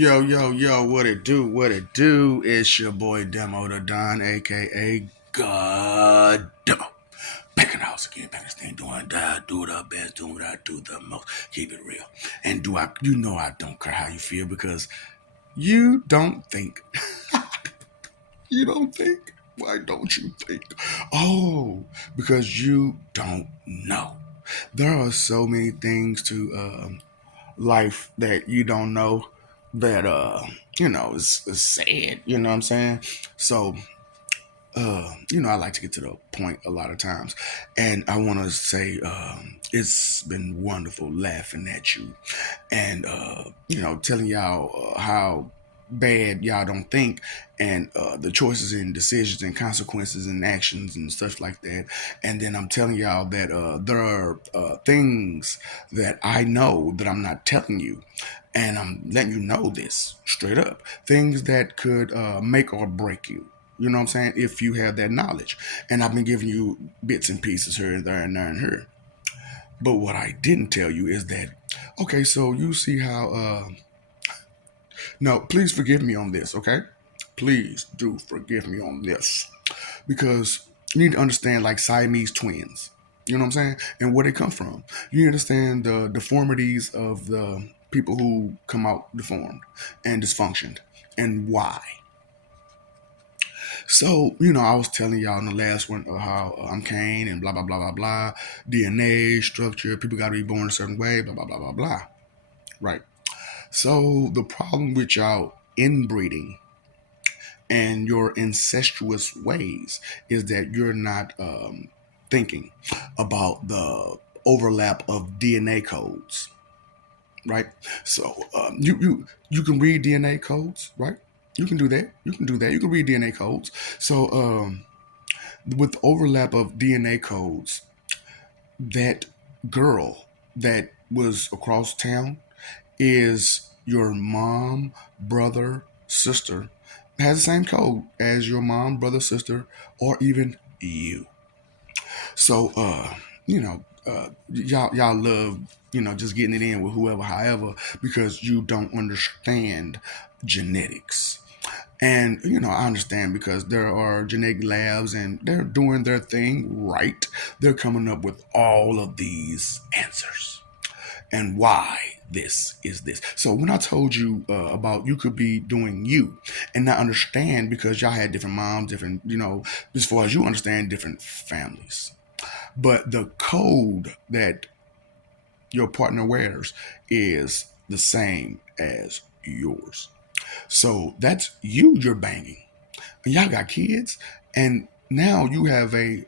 Yo, yo, yo, what it do? What it do? It's your boy Demo the Don, aka God. Back in the house again, back in this thing, doing that, do the best, doing what I do the most. Keep it real. And you know I don't care how you feel because you don't think. You don't think? Why don't you think? Oh, because you don't know. There are so many things to life that you don't know that is sad, you know what I'm saying? So I like to get to the point a lot of times, and I want to say it's been wonderful laughing at you and telling y'all how bad y'all don't think, and the choices and decisions and consequences and actions and stuff like that. And then I'm telling y'all that there are things that I know that I'm not telling you, and I'm letting you know this straight up, things that could make or break you. You know what I'm saying? If you have that knowledge. And I've been giving you bits and pieces here and there and there and here. But what I didn't tell you is that, okay, so you see how, no, please forgive me on this, okay? Please do forgive me on this. Because you need to understand, like, Siamese twins. You know what I'm saying? And where they come from. You understand the deformities of the people who come out deformed and dysfunctioned and why. So, I was telling y'all in the last one how I'm Cain and blah, blah, blah, blah, blah. DNA, structure, people got to be born a certain way, blah, blah, blah, blah, blah. Right. So, the problem with y'all inbreeding and your incestuous ways is that you're not thinking about the overlap of DNA codes, right? So, you can read DNA codes, right? You can do that. You can do that. You can read DNA codes. So, with the overlap of DNA codes, that girl that was across town is your mom, brother, sister, has the same code as your mom, brother, sister, or even you. So, y'all love, just getting it in with whoever, however, because you don't understand genetics. And, I understand because there are genetic labs and they're doing their thing right. They're coming up with all of these answers and why this is this. So when I told you about you could be doing you and not understand because y'all had different moms, different, as far as you understand, different families. But the code that your partner wears is the same as yours. So that's you're banging. And y'all got kids, and now you have a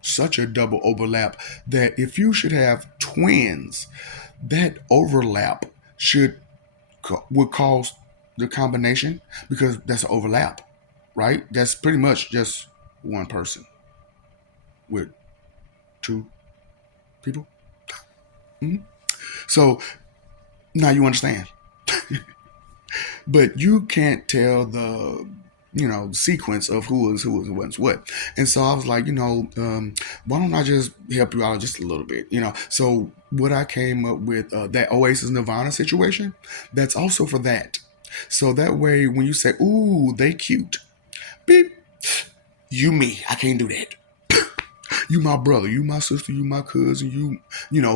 such a double overlap that if you should have twins, that overlap should would cause the combination because that's an overlap, right? That's pretty much just one person with two people. Mhm. So now you understand. But you can't tell the sequence of who is what's what. And so I was like, why don't I just help you out just a little bit, So what I came up with, that Oasis Nirvana situation, that's also for that. So that way, when you say, "Ooh, they cute," beep, you me, I can't do that. You my brother, you my sister, you my cousin,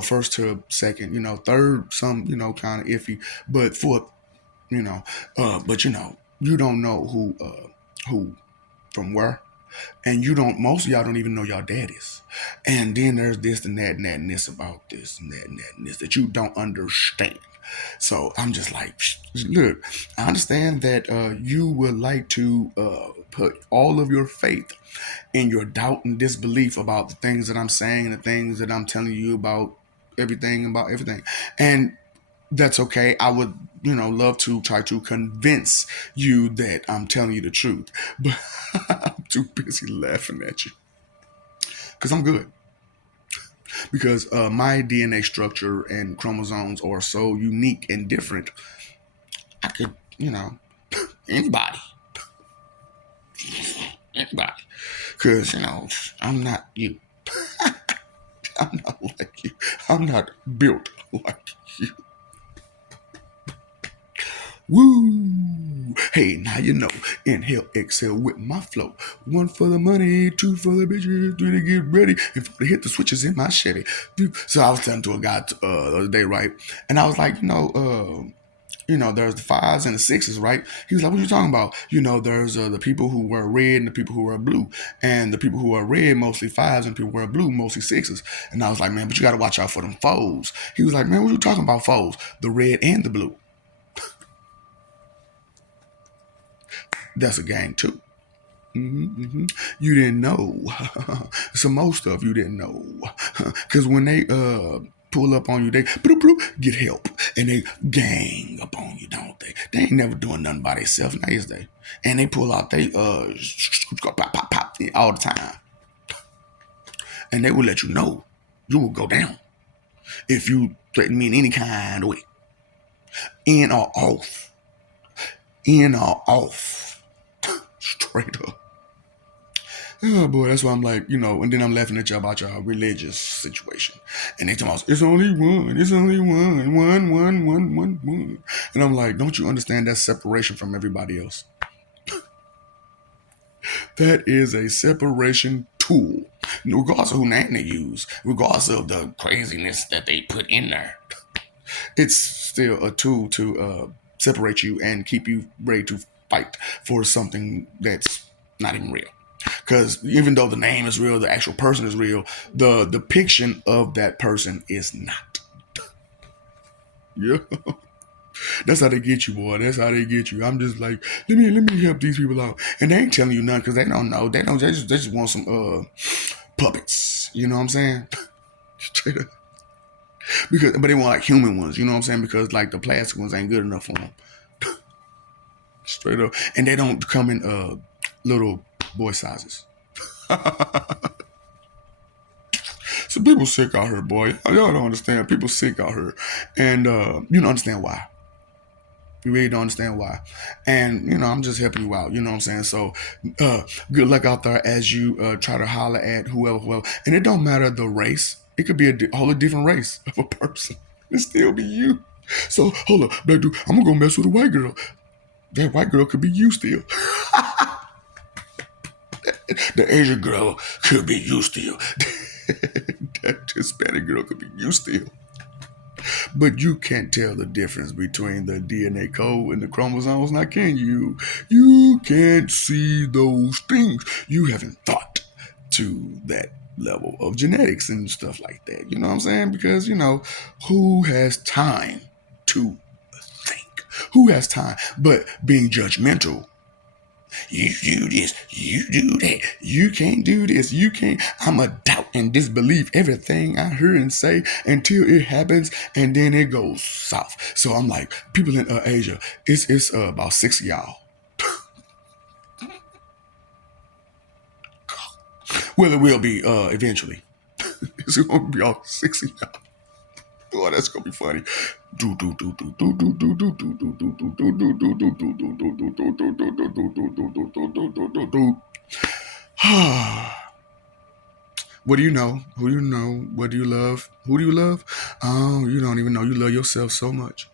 first to second, third, some, kind of iffy, but fourth, you know. But you don't know who from where, and you don't. Most of y'all don't even know y'all daddies, and then there's this and that and this about this and that and this that you don't understand. So I'm just like, look, I understand that you would like to put all of your faith in your doubt and disbelief about the things that I'm saying and the things that I'm telling you about everything, and that's okay. I would, love to try to convince you that I'm telling you the truth, but I'm too busy laughing at you because I'm good. Because my DNA structure and chromosomes are so unique and different. I could, anybody, anybody, because I'm not you. I'm not like you. I'm not built like you. Woo! Hey, now you know. Inhale, exhale with my flow. One for the money, two for the bitches, three to get ready, and four to hit the switches in my Chevy. So I was telling to a guy the other day, right? And I was like, there's the fives and the sixes, right? He was like, "What are you talking about?" There's the people who wear red and the people who wear blue, and the people who wear red mostly fives, and people who wear blue mostly sixes. And I was like, "Man, but you got to watch out for them foes." He was like, "Man, what are you talking about foes? The red and the blue. That's a gang too." You didn't know. So most of you didn't know. Because when they pull up on you, they bloop, bloop, get help. And they gang up on you, don't they? They ain't never doing nothing by themselves, now is they? And they pull out they pop, pop, pop all the time. And they will let you know you will go down if you threaten me in any kind of way. In or off. In or off. Straight up. Oh boy, that's why I'm like, and then I'm laughing at y'all about y'all religious situation. And they tell us, it's only one, one. And I'm like, don't you understand that separation from everybody else? That is a separation tool. Regardless of who name they use, regardless of the craziness that they put in there, it's still a tool to separate you and keep you ready to fight for something that's not even real. Because even though the name is real, the actual person is real, the depiction of that person is not. Yeah. That's how they get you, boy. That's how they get you. I'm just like, let me help these people out. And they ain't telling you nothing because they don't know. They just want some puppets. You know what I'm saying? Straight up. But they want like human ones, you know what I'm saying? Because like the plastic ones ain't good enough for them. Straight up. And they don't come in little boy sizes. So people sick out here, boy. Y'all don't understand. People sick out here. And you don't understand why. You really don't understand why. And, I'm just helping you out. You know what I'm saying? So good luck out there as you try to holler at whoever. And it don't matter the race. It could be a whole different race of a person. It still be you. So hold up, black dude, I'm gonna go mess with a white girl. That white girl could be you still. The Asian girl could be you still. That Hispanic girl could be you still. But you can't tell the difference between the DNA code and the chromosomes, now can you? You can't see those things. You haven't thought to that level of genetics and stuff like that. You know what I'm saying? Because, who has time to think? Who has time? But being judgmental, you do this, you do that, you can't do this, you can't. I'm a doubt and disbelieve everything I hear and say until it happens, and then it goes south. So I'm like, people in Asia, it's about 6 of y'all. Well, it will be eventually. It's gonna be all 6 of y'all. Oh, that's gonna be funny. What do you know? Who do you know? What do you love? Who do you love? Oh, you don't even know you love yourself so much.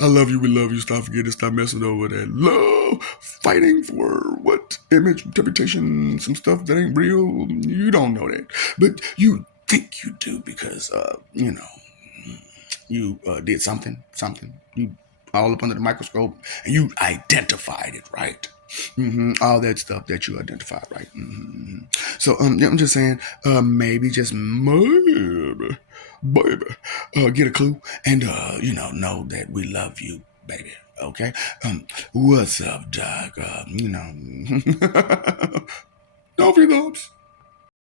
I love you. We love you. Stop forgetting. Stop messing over that love. Fighting for what? Image, interpretation, some stuff that ain't real. You don't know that. But you think you do because, you did something. You all up under the microscope and you identified it, right? All that stuff that you identified, right? So I'm just saying, maybe, just maybe, baby, get a clue and know that we love you, baby. Okay. What's up, Doc? Don't be those.